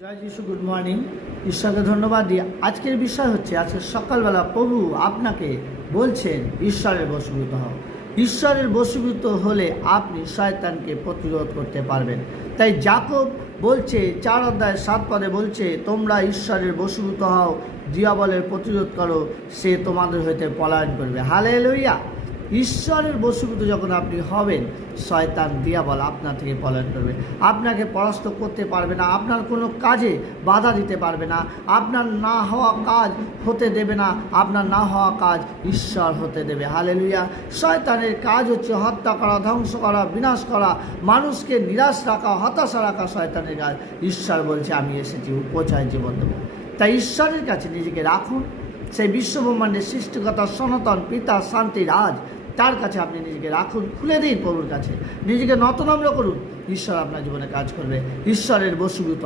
জয় যিশু, good morning. ঈশ্বরকে ধন্যবাদ দিই। আজকের বিষয় হচ্ছে, আজকে সকালবেলা প্রভু আপনাকে বলছেন ঈশ্বরের বশীভূত হও। ঈশ্বরের বশীভূত হলে আপনি শয়তানকে প্রতিরোধ করতে পারবেন। তাই যাকব বলছে 4:7 বলছে, তোমরা ঈশ্বরের বশীভূত হও, দিয়াবলের প্রতিরোধ করো, সে তোমাদের হইতে পলায়ন করবে। হালেলুয়া। ঈশ্বরের বশীভূত যখন আপনি হবেন, শয়তান দিয়াবল আপনার থেকে পলায়ন করবে, আপনাকে পরাস্ত করতে পারবে না, আপনার কোনো কাজে বাধা দিতে পারবে না, আপনার না হওয়া কাজ হতে দেবে না, আপনার না হওয়া কাজ ঈশ্বর হতে দেবে। হালেলুয়া। শয়তানের কাজ হচ্ছে হত্যা করা, ধ্বংস করা, বিনাশ করা, মানুষকে নিরাশ রাখা, হতাশা রাখা শয়তানের কাজ। ঈশ্বর বলছে, আমি এসেছি উপচায় জীবন দেব। তাই ঈশ্বরের কাছে নিজেকে রাখুন। সেই বিশ্বব্রহ্মাণ্ডের সৃষ্টিকর্তা সনাতন পিতা শান্তি রাজ, তার কাছে আপনি নিজেকে রাখুন, খুলে দিন প্রভুর কাছে, নিজেকে নতনম্র করুন। ঈশ্বর আপনার জীবনে কাজ করবে। ঈশ্বরের বশীভূত